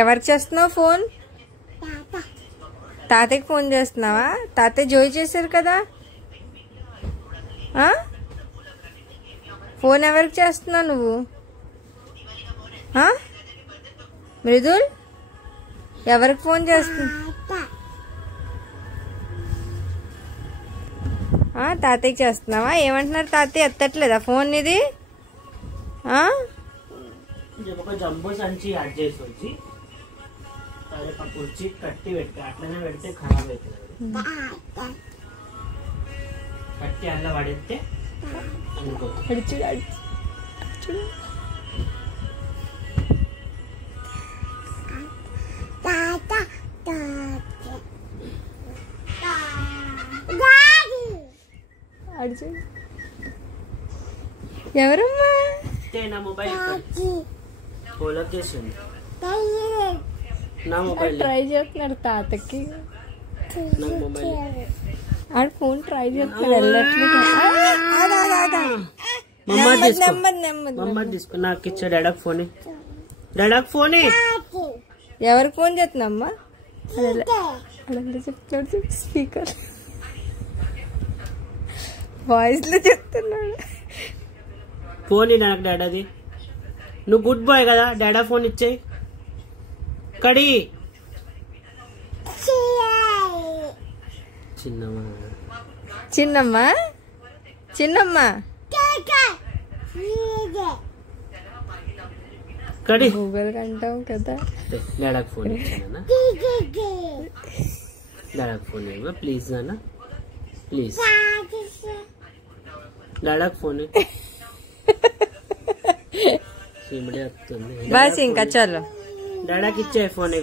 ఎవరికి చేస్తున్నావు ఫోన్? తాతయ్యకి ఫోన్ చేస్తున్నావా? తాతయ్య జోయి చేశారు కదా. ఫోన్ ఎవరికి చేస్తున్నావు నువ్వు? మృదుల్ ఎవరికి ఫోన్ చేస్తున్నావు? తాతయ్యకి చేస్తున్నావా? ఏమంటున్నారు తాతయ్య? ఎత్తట్లేదా ఫోన్ ఇది? జంబో సంచి యాడ్ చేసి వచ్చి కట్టి పెట్టి అట్లనే పెడితే ఖరాబ్ అవుతుంది. కట్టి అలా పడితే ఎవరమ్మా? నా మొబైల్ ఫోల్అప్ చేసింది. నా మొబైల్ ట్రై చేస్తున్నాడు తాతకి. నా మొబైల్ ఆడు ఫోన్ ట్రై చేస్తున్నాడు, వెళ్ళట్లేదు. మమ్మది తీసుకో. నాకు ఇచ్చా డాడాకి ఫోన్. డాడాకి ఫోన్ ఎవరికి ఫోన్ చేస్తున్నామ్మా? చెప్తున్నాడు స్పీకర్ వాయిస్ లో చెప్తున్నాడు. ఫోన్ నాకు డాడాది. నువ్వు గుడ్ బాయ్ కదా, డాడా ఫోన్ ఇచ్చేయి. కడి చిన్నమ్మా చిన్నమ్మా చిన్నమ్మా కడి గూగుల్ అంటావు కదా. డాడాకి ఫోన్ ఇచ్చానా? డాడాకి ఫోన్ ఇవ్వ ప్లీజ్ నాన్న, ప్లీజ్. డాడాకి ఫోన్ బస్ ఇంకా చలో. డాడాకి ఇచ్చే ఫోన్.